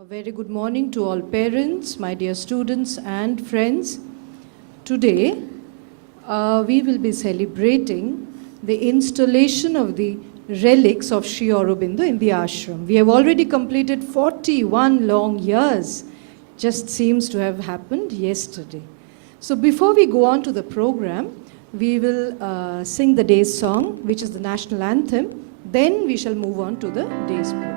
A very good morning to all parents, my dear students and friends. Today, we will be celebrating the installation of the relics of Sri Aurobindo in the ashram. We have already completed 41 long years. Just seems to have happened yesterday. So before we go on to the program, we will sing the day's song, which is the national anthem. Then we shall move on to the day's program.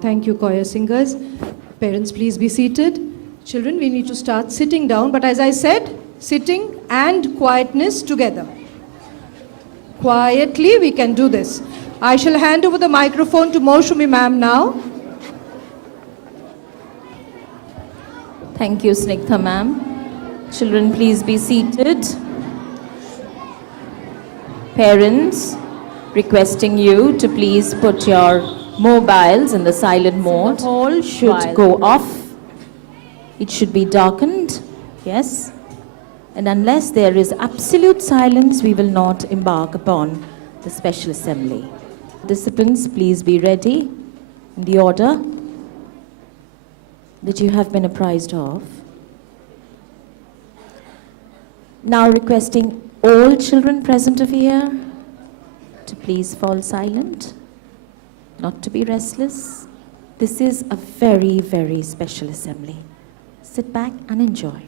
Thank you, choir singers. Parents, please be seated. Children, we need to start sitting down, but as I said, sitting and quietness together. Quietly, we can do this. I shall hand over the microphone to Moushumi ma'am now. Thank you, Snigdha ma'am. Children, please be seated. Parents, requesting you to please put your mobiles in the silent mode. The hall should go off. It should be darkened. Yes. And unless there is absolute silence, we will not embark upon the special assembly. Participants, please be ready in the order that you have been apprised of. Now requesting all children present over here to please fall silent. Not to be restless. This is a very, very special assembly. Sit back and enjoy.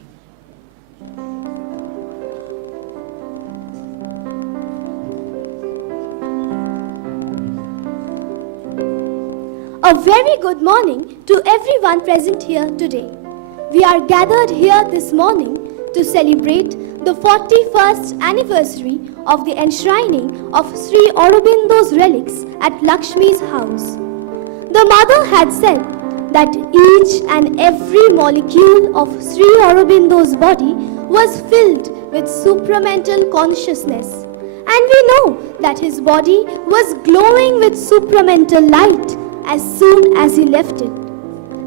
A very good morning to everyone present here today. We are gathered here this morning to celebrate the 41st anniversary of the enshrining of Sri Aurobindo's relics at Lakshmi's house. The mother had said that each and every molecule of Sri Aurobindo's body was filled with supramental consciousness, and we know that his body was glowing with supramental light as soon as he left it.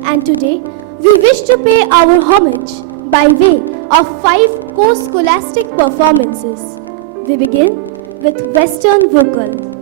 And today, we wish to pay our homage by way of 5 co-scholastic performances. We begin with Western vocal.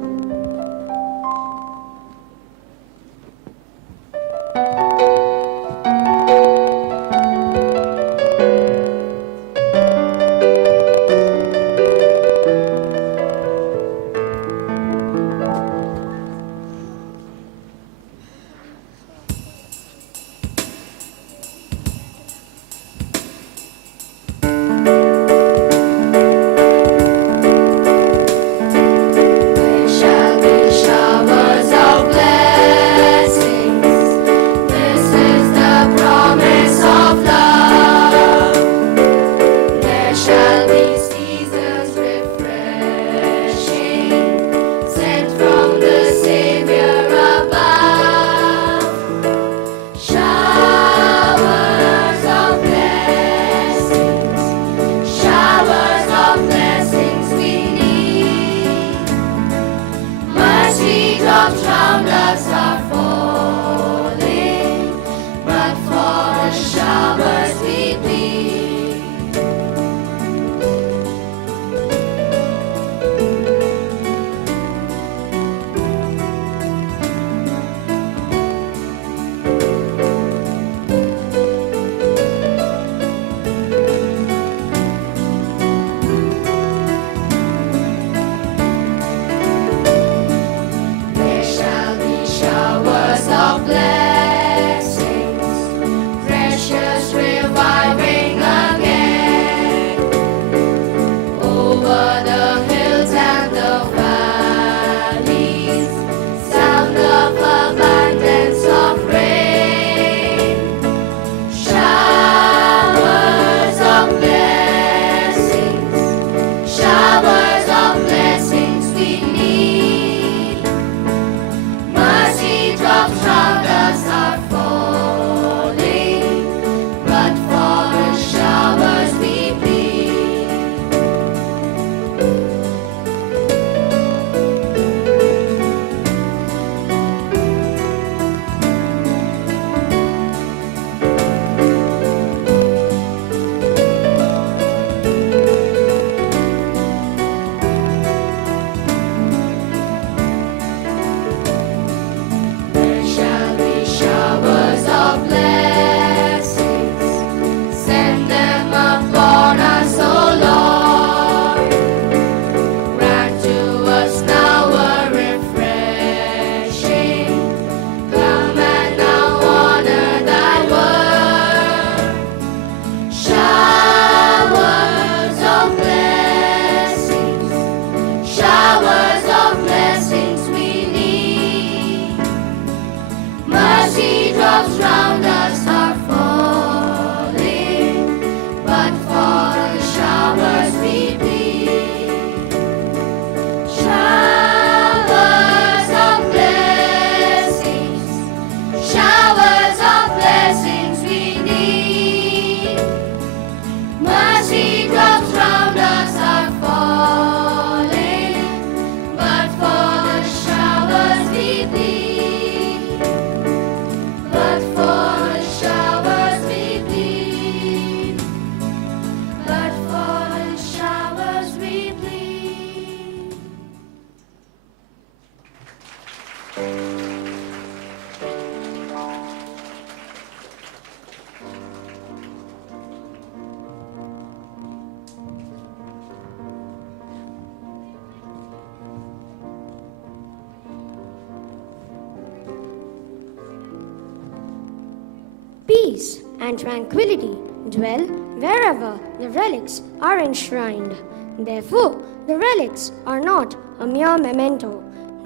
peace and tranquility dwell wherever the relics are enshrined. Therefore, the relics are not a mere memento.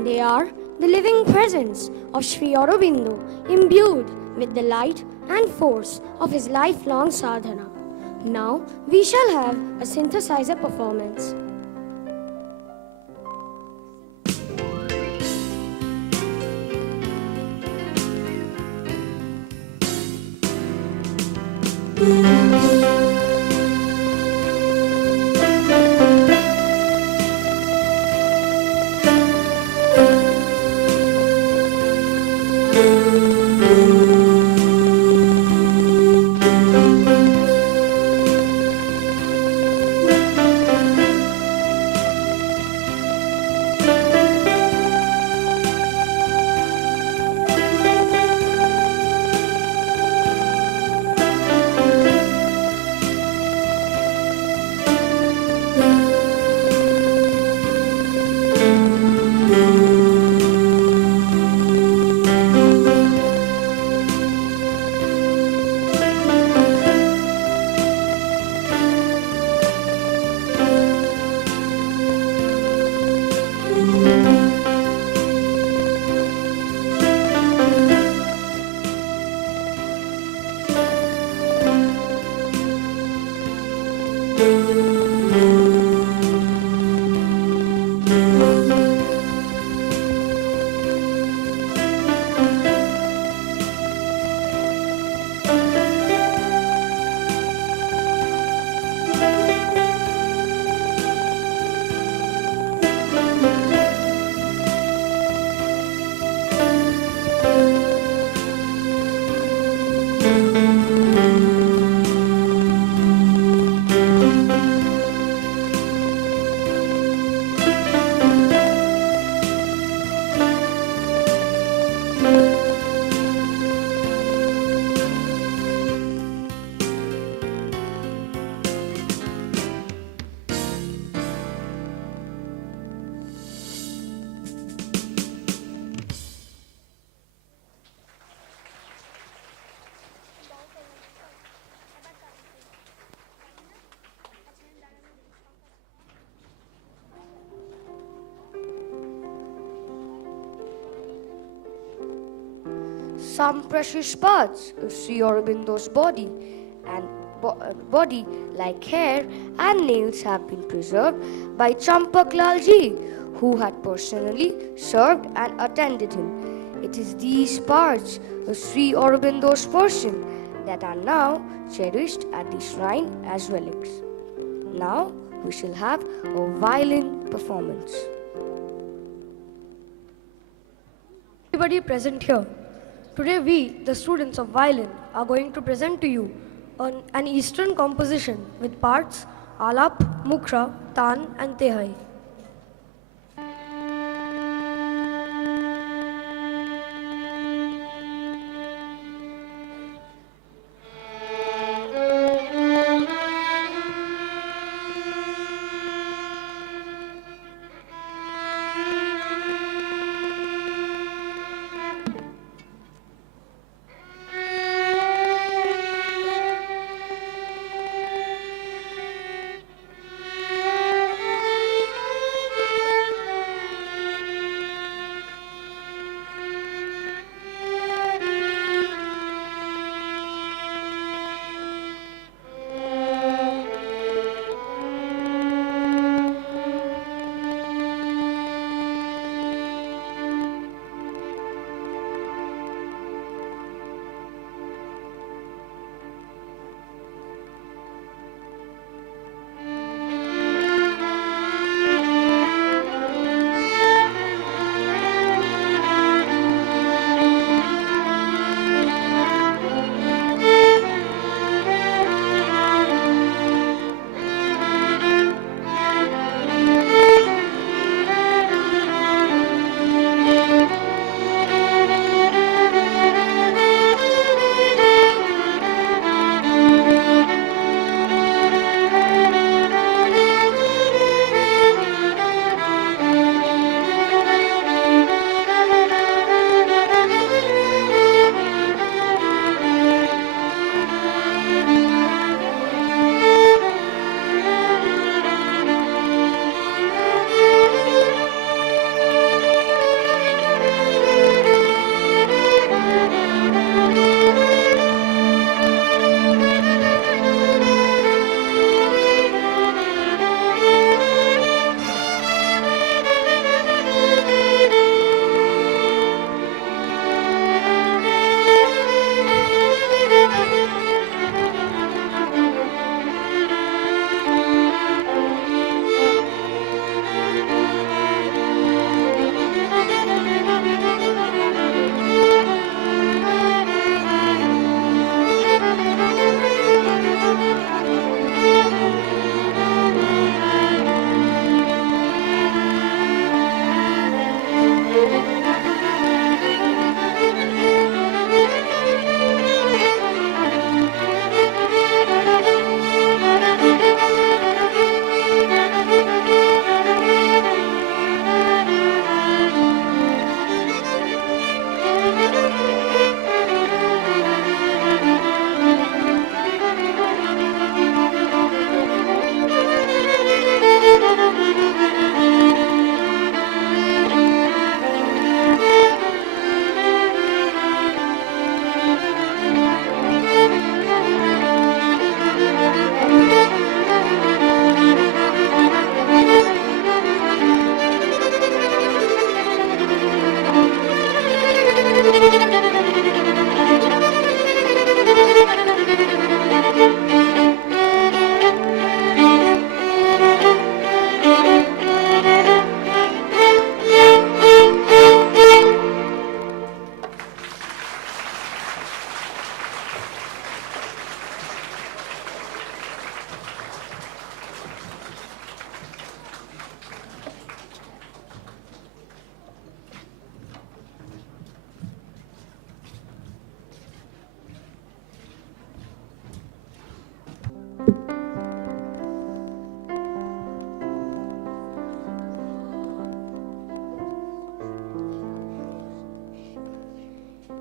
They are the living presence of Sri Aurobindo, imbued with the light and force of his lifelong sadhana. Now, we shall have a synthesizer performance. Some precious parts of Sri Aurobindo's body and body like hair and nails have been preserved by Champak Lalji, who had personally served and attended him. It is these parts of Sri Aurobindo's person that are now cherished at the shrine as relics. Now we shall have a violin performance. Everybody present here. Today we, the students of violin, are going to present to you an Eastern composition with parts Alap, Mukra, Tan and Tehai.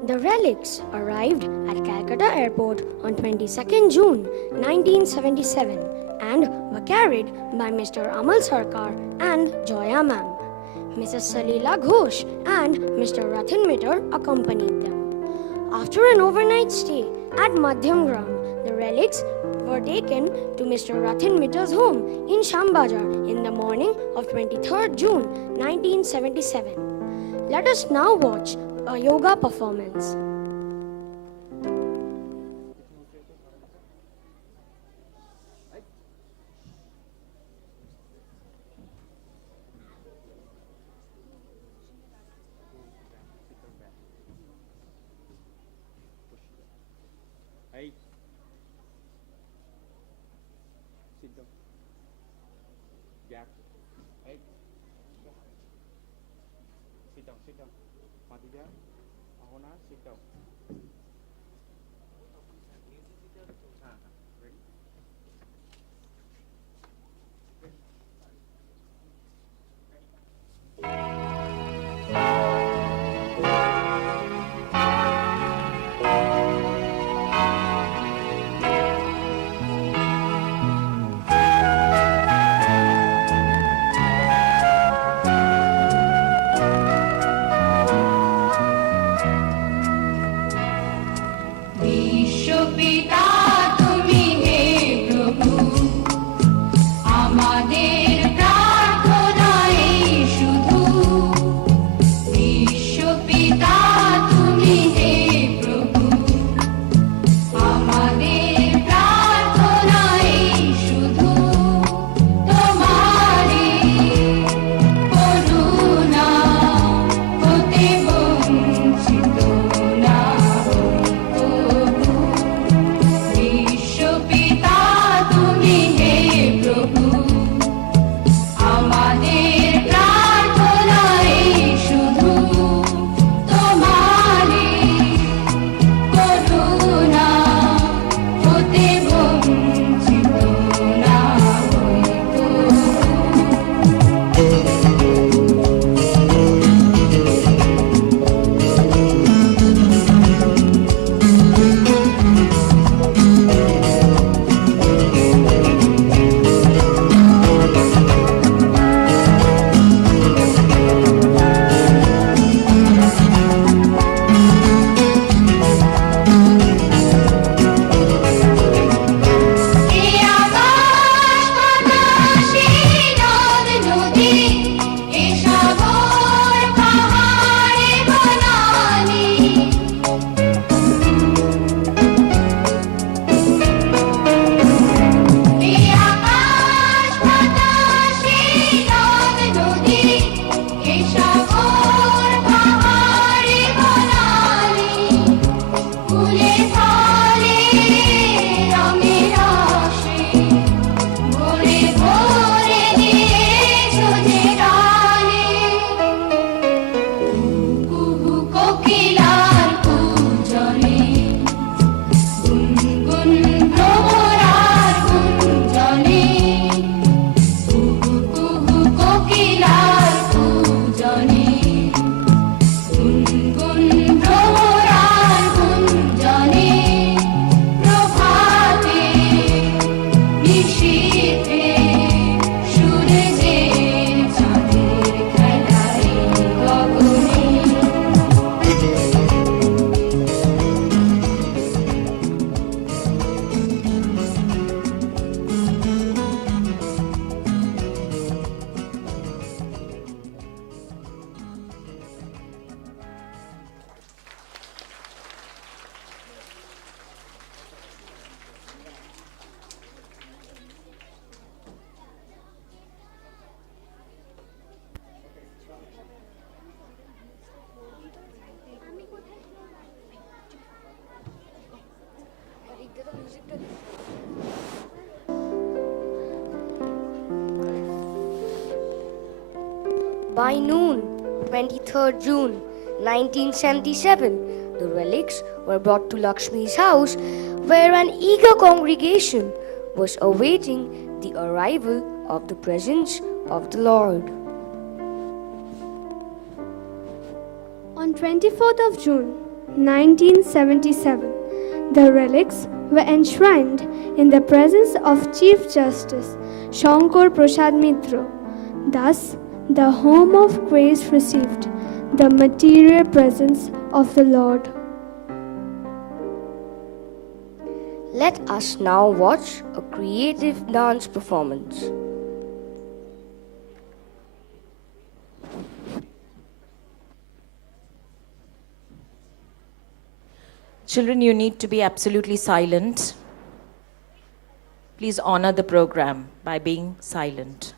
The relics arrived at Calcutta Airport on 22nd June 1977 and were carried by Mr. Amal Sarkar and Joya Ma'am. Mrs. Salila Ghosh and Mr. Rathan Mitter accompanied them. After an overnight stay at Madhyam Gram, the relics were taken to Mr. Rathan Mitter's home in Shambhajar in the morning of 23rd June 1977. Let us now watch a yoga performance. Hey. Sit down. Gap. Hey. Sit down, sit down. Madhya, Ahona, sit down. Ready? By noon, 23rd June 1977, the relics were brought to Lakshmi's house, where an eager congregation was awaiting the arrival of the presence of the Lord. On 24th of June 1977, the relics were enshrined in the presence of Chief Justice Shankar Prasad Mitra. Thus, the home of grace received the material presence of the Lord. Let us now watch a creative dance performance. Children, you need to be absolutely silent. Please honor the program by being silent.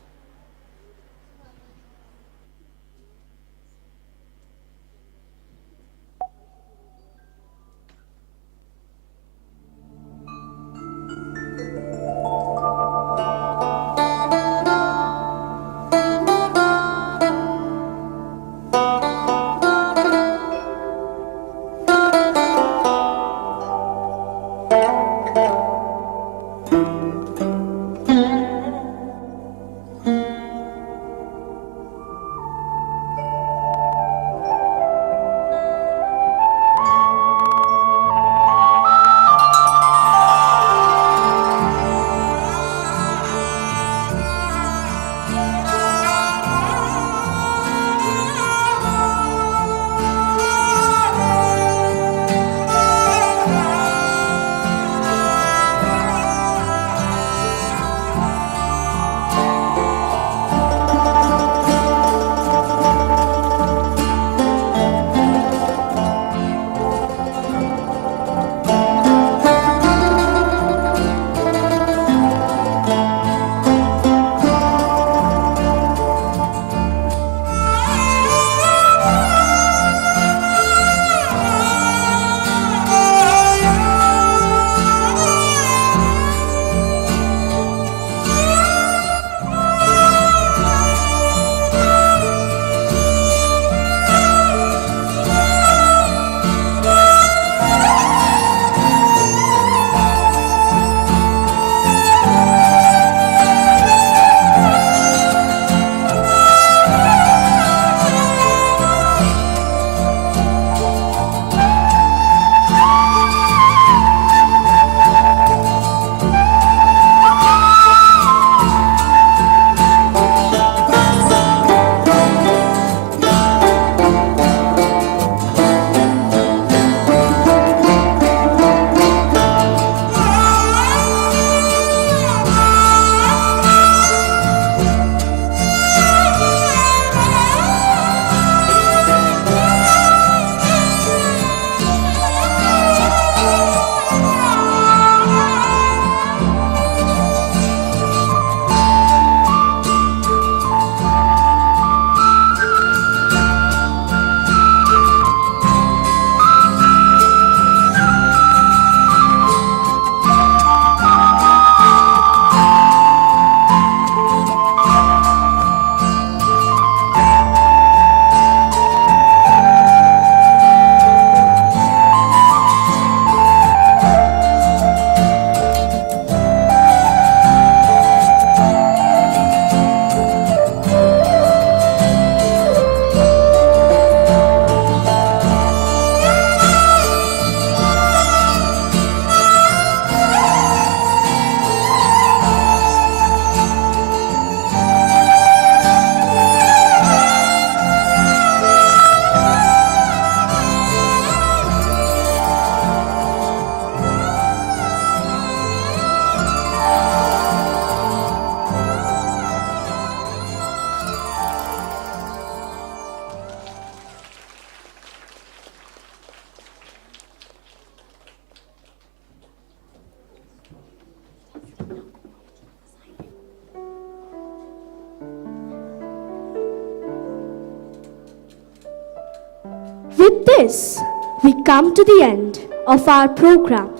With this, we come to the end of our program.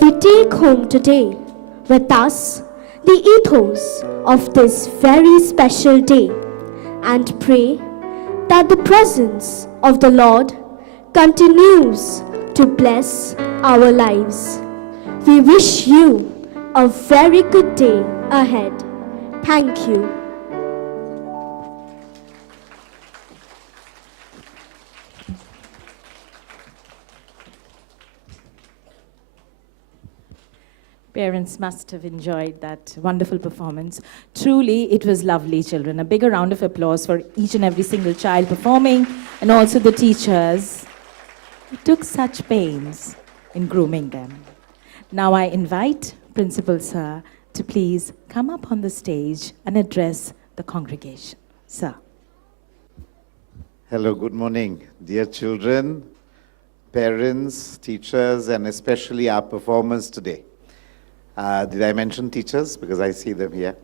We take home today with us the ethos of this very special day and pray that the presence of the Lord continues to bless our lives. We wish you a very good day ahead. Thank you. Parents must have enjoyed that wonderful performance. Truly, it was lovely, children. A bigger round of applause for each and every single child performing, and also the teachers who took such pains in grooming them. Now I invite Principal Sir to please come up on the stage and address the congregation. Sir. Hello, good morning, dear children, parents, teachers, and especially our performers today. Did I mention teachers? Because I see them here.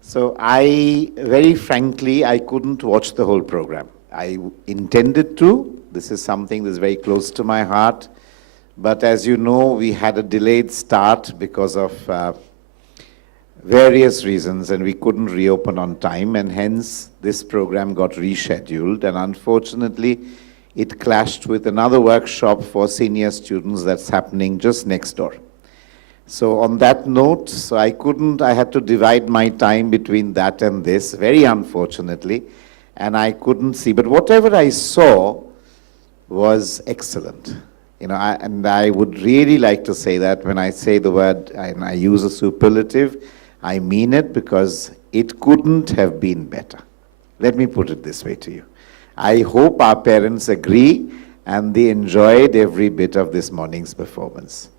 So very frankly, I couldn't watch the whole program. I intended to. This is something that's very close to my heart. But as you know, we had a delayed start because of various reasons, and we couldn't reopen on time, and hence this program got rescheduled. And unfortunately, it clashed with another workshop for senior students that's happening just next door. So on that note, I had to divide my time between that and this, very unfortunately, and I couldn't see. But whatever I saw was excellent. You know, and I would really like to say that when I say the word, and I use a superlative, I mean it, because it couldn't have been better. Let me put it this way to you. I hope our parents agree and they enjoyed every bit of this morning's performance.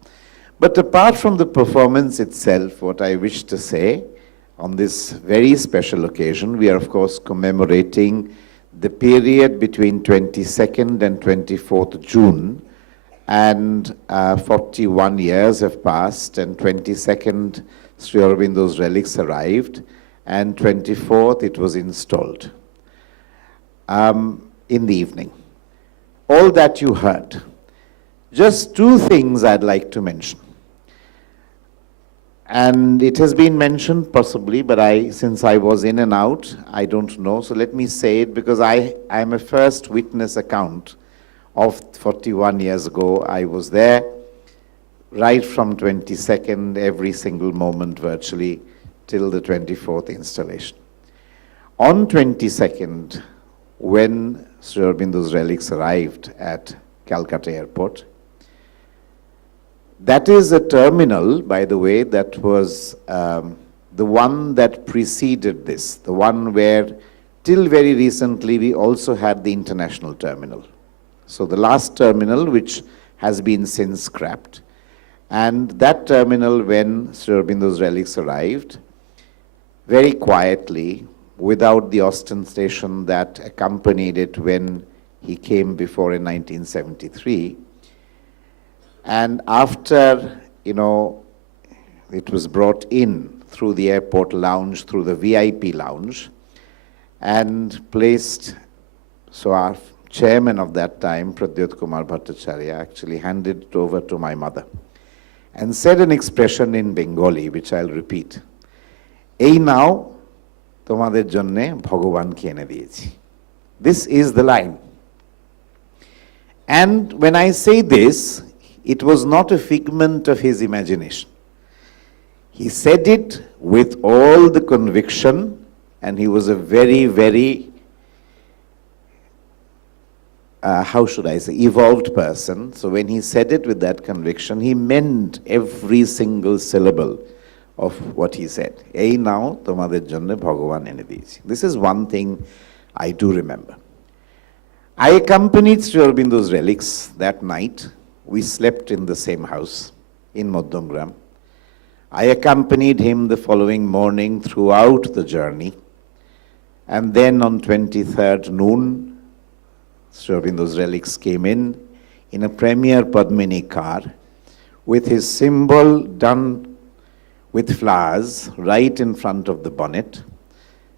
But apart from the performance itself, what I wish to say on this very special occasion, we are of course commemorating the period between 22nd and 24th June, and 41 years have passed, and 22nd Sri Aurobindo's relics arrived, and 24th it was installed in the evening. All that you heard. Just two things I'd like to mention. And it has been mentioned possibly, but since I was in and out, I don't know. So let me say it, because I am a first witness account of 41 years ago. I was there right from 22nd, every single moment virtually, till the 24th installation. On 22nd, when Sri Aurobindo's relics arrived at Calcutta Airport, that is a terminal, by the way, that was the one that preceded this, the one where, till very recently, we also had the international terminal. So the last terminal, which has been since scrapped. And that terminal, when Sri Aurobindo's relics arrived, very quietly, without the ostentation that accompanied it when he came before in 1973, and after, it was brought in through the airport lounge, through the VIP lounge, and placed, so our chairman of that time, Pradyot Kumar Bhattacharya, actually handed it over to my mother and said an expression in Bengali, which I'll repeat. Ei nao, tomader jonne Bhagavan ke ene diyechi. This is the line. And when I say this, it was not a figment of his imagination. He said it with all the conviction, and he was a very, very, evolved person. So when he said it with that conviction, he meant every single syllable of what he said. Ei nao tomader jonne Bhagavan ene diyechi. This is one thing I do remember. I accompanied Sri Aurobindo's relics that night. We slept in the same house in Moddamgram. I accompanied him the following morning throughout the journey. And then on 23rd noon, Sri Aurobindo's relics came in a Premier Padmini car with his symbol done with flowers right in front of the bonnet.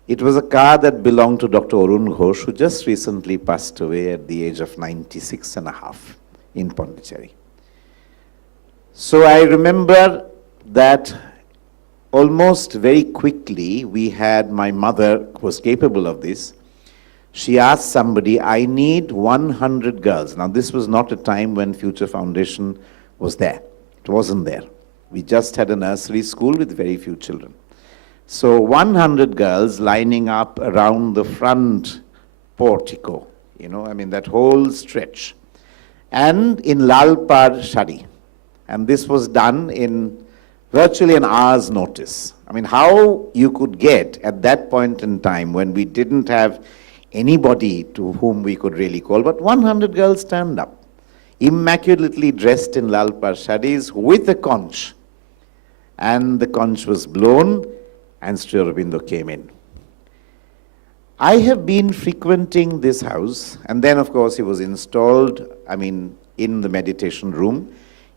It was a car that belonged to Dr. Arun Ghosh, who just recently passed away at the age of 96 and a half. In Pondicherry. So I remember that almost very quickly we had, my mother was capable of this. She asked somebody, I need 100 girls. Now this was not a time when Future Foundation was there. It wasn't there. We just had a nursery school with very few children. So 100 girls lining up around the front portico, that whole stretch. And in Lalpar Shadi. And this was done in virtually an hour's notice. I mean, how you could get at that point in time when we didn't have anybody to whom we could really call, but 100 girls turned up, immaculately dressed in lal parshadis with a conch. And the conch was blown and Sri Aurobindo came in. I have been frequenting this house, and then of course he was installed, in the meditation room.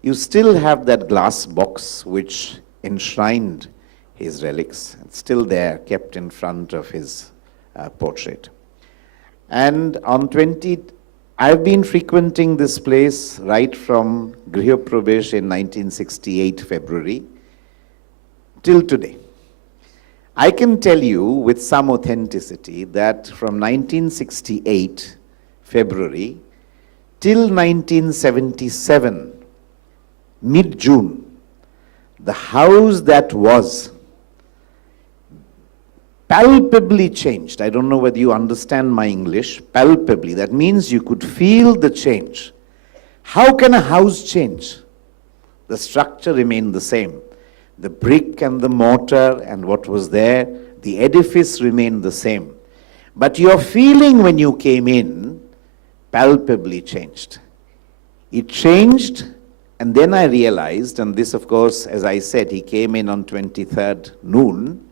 You still have that glass box which enshrined his relics. It's still there, kept in front of his portrait. And I've been frequenting this place right from Griha Pravesh in 1968 February till today. I can tell you with some authenticity that from 1968 February till 1977 mid-June, the house that was palpably changed. I don't know whether you understand my English. Palpably, that means you could feel the change. How can a house change? The structure remained the same. The brick and the mortar and what was there, the edifice remained the same. But your feeling when you came in palpably changed. It changed, and then I realized, and this of course, as I said, he came in on 23rd noon,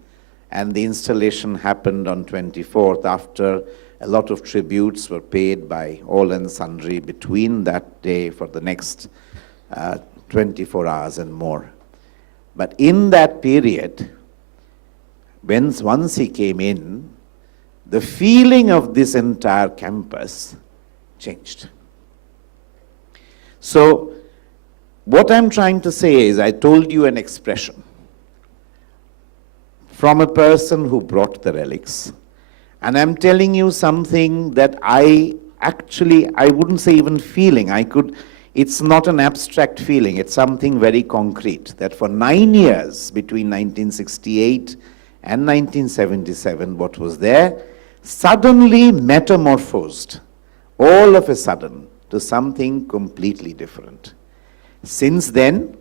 and the installation happened on 24th after a lot of tributes were paid by all and sundry between that day for the next 24 hours and more. But in that period, once he came in, the feeling of this entire campus changed. So, what I'm trying to say is, I told you an expression from a person who brought the relics, and I'm telling you something that I wouldn't say even feeling, it's not an abstract feeling, it's something very concrete, that for 9 years, between 1968 and 1977, what was there suddenly metamorphosed, all of a sudden, to something completely different. Since then,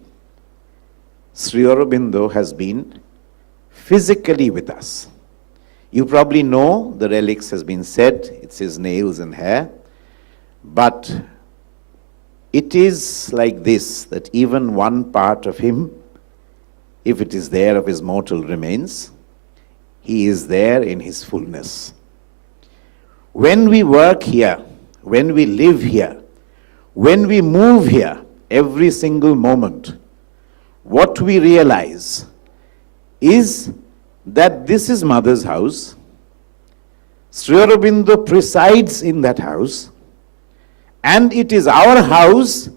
Sri Aurobindo has been physically with us. You probably know the relics has been said, it's his nails and hair, but it is like this, that even one part of him, if it is there of his mortal remains, he is there in his fullness. When we work here, when we live here, when we move here, every single moment, what we realize is that this is Mother's house. Sri Aurobindo presides in that house, and it is our house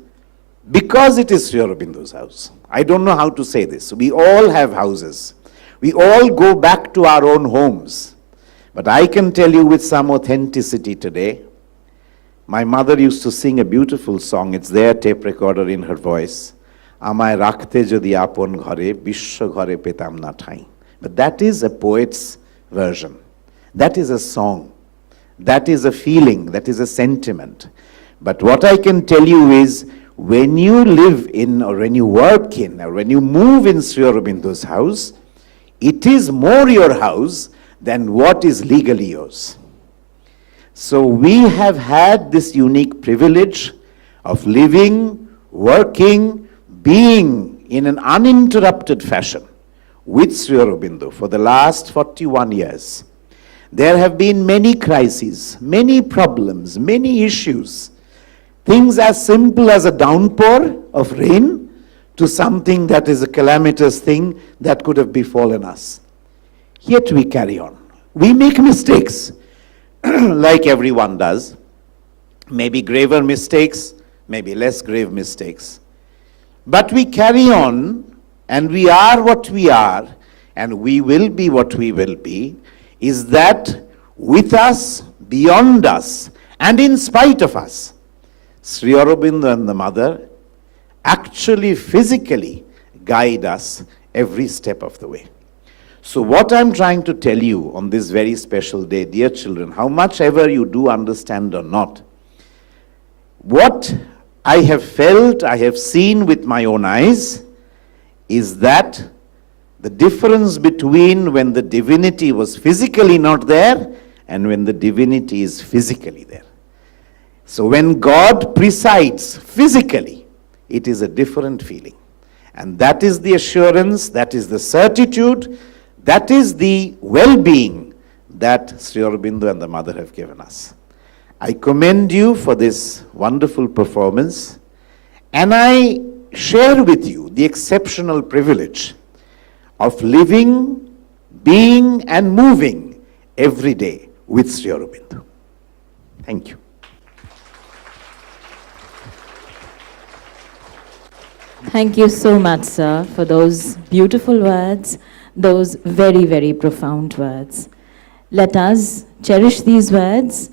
because it is Sri Aurobindo's house. I don't know how to say this. We all have houses. We all go back to our own homes. But I can tell you with some authenticity today, my mother used to sing a beautiful song. It's there, tape recorder in her voice. Amay rakhte jodi apon ghare, bishwa ghare petam na thai. But that is a poet's version. That is a song. That is a feeling. That is a sentiment. But what I can tell you is, when you live in, or when you work in, or when you move in Sri Aurobindo's house, it is more your house than what is legally yours. So we have had this unique privilege of living, working, being in an uninterrupted fashion with Sri Aurobindo for the last 41 years. There have been many crises, many problems, many issues. Things as simple as a downpour of rain to something that is a calamitous thing that could have befallen us. Yet we carry on. We make mistakes, like everyone does. Maybe graver mistakes, maybe less grave mistakes. But we carry on, and we are what we are, and we will be what we will be, is that with us, beyond us, and in spite of us, Sri Aurobindo and the Mother actually physically guide us every step of the way. So what I'm trying to tell you on this very special day, dear children, how much ever you do understand or not, what I have felt, I have seen with my own eyes, is that the difference between when the divinity was physically not there and when the divinity is physically there. So when God presides physically, it is a different feeling. And that is the assurance, that is the certitude, that is the well-being that Sri Aurobindo and the Mother have given us. I commend you for this wonderful performance, and I share with you the exceptional privilege of living, being, and moving every day with Sri Aurobindo. Thank you. Thank you so much, sir, for those beautiful words, those very, very profound words. Let us cherish these words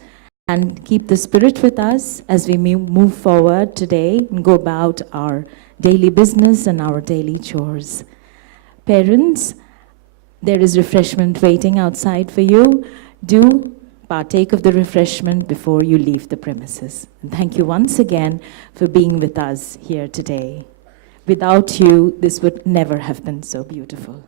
and keep the spirit with us as we move forward today and go about our daily business and our daily chores. Parents, there is refreshment waiting outside for you. Do partake of the refreshment before you leave the premises. And thank you once again for being with us here today. Without you, this would never have been so beautiful.